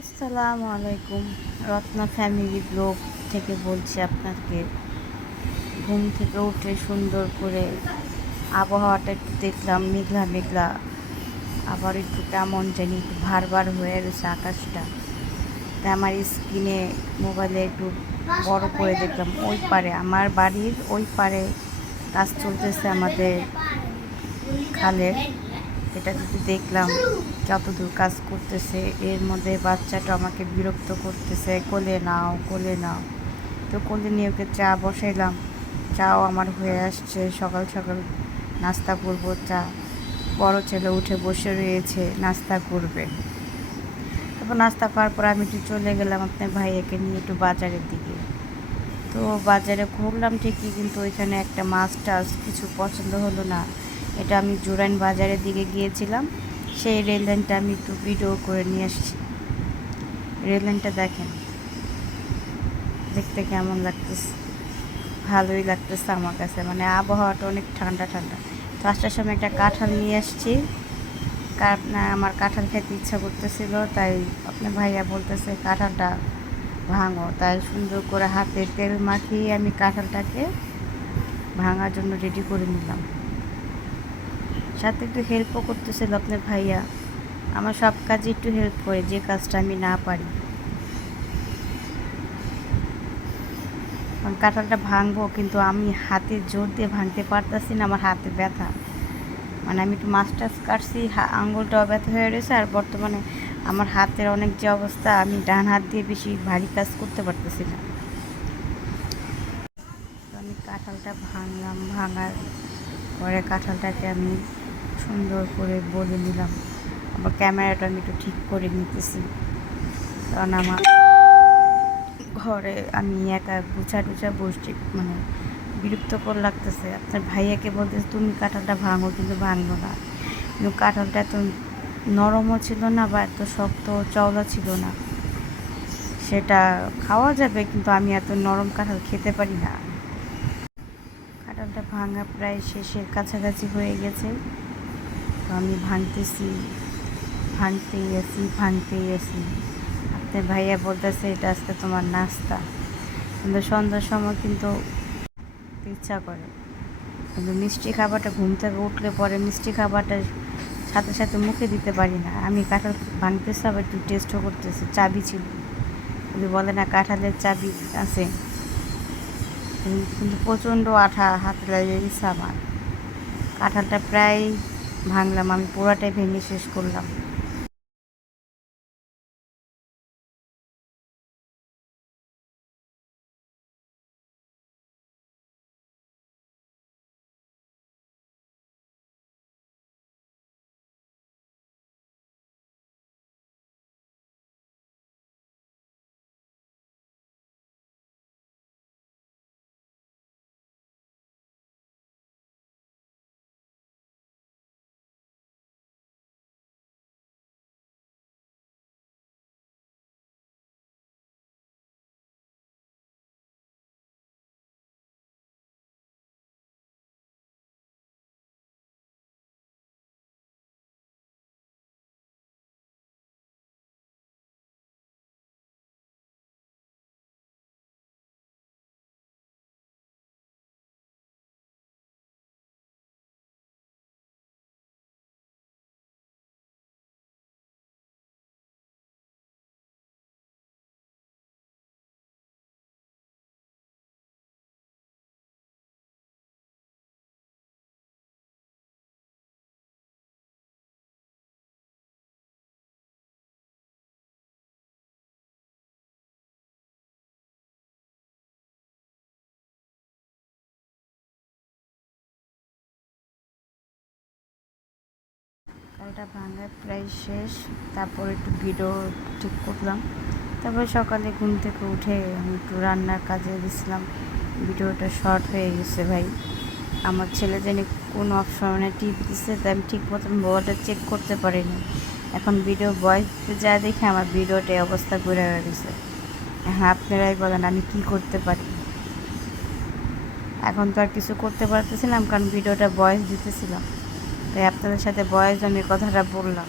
আসসালামু আলাইকুম। Ratna family blog থেকে বলছি আপনাকে। ঘুম থেকে উঠে সুন্দর করে আবহাওয়াটা একটু দেখলাম, মেঘলা মেঘলা, আবার একটু কেমন জানি একটু ভার ভার হয়ে রয়েছে আকাশটা। তাই আমার স্ক্রিনে মোবাইলে একটু বড় করে দেখলাম, ওই পারে আমার বাড়ির ওই পারে কাজ চলতেছে আমাদের খালের। এটা যদি দেখলাম যতদূর কাজ করতেছে, এর মধ্যে বাচ্চাটা আমাকে বিরক্ত করতেছে, কোলে নাও কোলে নাও। তো কোলে নিয়ে ওকে চা বসাইলাম, চাও আমার হয়ে আসছে। সকাল সকাল নাস্তা করবো, চা। বড় ছেলে উঠে বসে রয়েছে, নাস্তা করবে। তারপর নাস্তা করার পর আমি একটু চলে গেলাম আপনার ভাইয়াকে নিয়ে একটু বাজারের দিকে। তো বাজারে ঘুরলাম ঠিকই, কিন্তু ওইখানে একটা মাছ টাছ কিছু পছন্দ হলো না। এটা আমি জুরাইন বাজারের দিকে গিয়েছিলাম, সেই রেল লাইনটা আমি একটু ভিডিও করে নিয়ে আসছি। রেল লাইনটা দেখেন, দেখতে কেমন লাগতেছে? ভালোই লাগতেছে আমার কাছে, মানে আবহাওয়াটা অনেক ঠান্ডা ঠান্ডা। তো আসার সময় একটা কাঁঠাল নিয়ে আসছি, না আমার কাঁঠাল খেতে ইচ্ছা করতেছিল, তাই আপনার ভাইয়া বলতেছে কাঁঠালটা ভাঙো। তাই সুন্দর করে হাতে তেল মাখিয়ে আমি কাঁঠালটাকে ভাঙার জন্য রেডি করে নিলাম। সাথে একটু হেল্পও করতেছিল আপনার ভাইয়া। আমার সব কাজে একটু হেল্প করে, যে কাজটা আমি না পারি। কারণ কাঁঠালটা ভাঙবো, কিন্তু আমি হাতে জোর দিয়ে ভাঙতে পারতেছি না, আমার হাতে ব্যথা। মানে আমি একটু মাছ টাছ কাটছি, আঙুলটাও ব্যথা হয়ে রয়েছে। আর বর্তমানে আমার হাতের অনেক যে অবস্থা, আমি ডান হাত দিয়ে বেশি ভারী কাজ করতে পারতেছি না। তো আমি কাঁঠালটা ভাঙলাম, ভাঙার পরে কাঁঠালটাকে আমি সুন্দর করে বলে নিলাম। আবার ক্যামেরাটা আমি একটু ঠিক করে নিতেছি, কারণ আমার ঘরে আমি একা গুছা টুছা বসছি, মানে বিরক্তকর লাগতেছে। আপনার ভাইয়াকে বলতেছে তুমি কাঁঠালটা ভাঙো, কিন্তু ভাঙলো না। কিন্তু কাঁঠালটা এত নরমও ছিল না, বা এত শক্ত চওড়া ছিল না। সেটা খাওয়া যাবে, কিন্তু আমি এত নরম কাঁঠাল খেতে পারি না। কাঁঠালটা ভাঙা প্রায় শেষের কাছাকাছি হয়ে গেছে। তো আমি ভাঙতেছি, ভাঙতেই আছি। আপনার ভাইয়া বলতেছে এটা আজকে তোমার নাস্তা। কিন্তু সন্ধ্যার সময় কিন্তু ইচ্ছা করে, কিন্তু মিষ্টি খাবারটা ঘুম থেকে উঠলে পরে মিষ্টি খাবারটা সাথে সাথে মুখে দিতে পারি না। আমি কাঁঠাল ভাঙতেছি, আবার একটু টেস্টও করতেছি। চাবি ছিল, যদি বলে না কাঁঠালের চাবি আছে, কিন্তু প্রচণ্ড আঠা, হাতে লাগে গেছে আমার। কাঁঠালটা প্রায় ভাঙলাম, আমি পুরাটাই ভেঙে শেষ করলাম। কালটা ভাঙা প্রায় শেষ। তারপর একটু ভিডিও ঠিক করলাম। তারপর সকালে ঘুম থেকে উঠে আমি একটু রান্নার কাজে গেছিলাম। ভিডিওটা শর্ট হয়ে গেছে ভাই। আমার ছেলে জানি কোন অপশনে টিপ দিচ্ছে, তাই আমি ঠিক মতন মোবাইলটা চেক করতে পারিনি। এখন ভিডিও ভয়েস দিতে যা দেখে আমার ভিডিওটা এই অবস্থা করে গেছে। হ্যাঁ, আপনারাই বলেন আমি কি করতে পারি? এখন তো আর কিছু করতে পারতেছিলাম, কারণ ভিডিওটা ভয়েস দিতেছিলাম, তাই আপনাদের সাথে ভয়েস আমি কথাটা বললাম।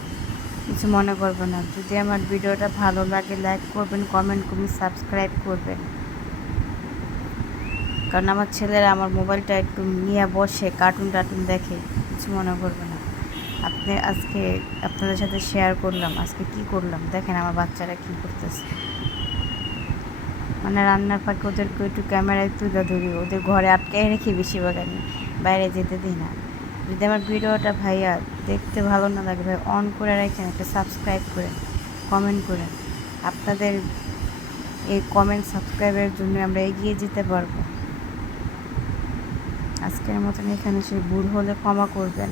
কিছু মনে করবেন না। যদি আমার ভিডিওটা ভালো লাগে লাইক করবেন, কমেন্ট করবেন, সাবস্ক্রাইব করবেন। কারণ আমার ছেলেরা আমার মোবাইলটা একটু নিয়ে বসে কার্টুন টার্টুন দেখে, কিছু মনে করবে না। আজকে আপনাদের সাথে শেয়ার করলাম আজকে কি করলাম। দেখেন আমার বাচ্চারা কি করতেছে, মানে রান্নার ফাঁকে ওদেরকে একটু ক্যামেরায় তুলে ধরি, ওদের ঘরে আটকায় রেখে বেশিরভাগ আমি বাইরে যেতে দিই না। যদি আমার ভিডিওটা ভাইয়া দেখতে ভালো না লাগে ভাই অন করে রাখেন, একটা সাবস্ক্রাইব করেন, কমেন্ট করেন। আপনাদের এই কমেন্ট সাবস্ক্রাইবের জন্য আমরা এগিয়ে যেতে পারবো। আজকের মতন এখানে সেই ভুল হলে ক্ষমা করবেন।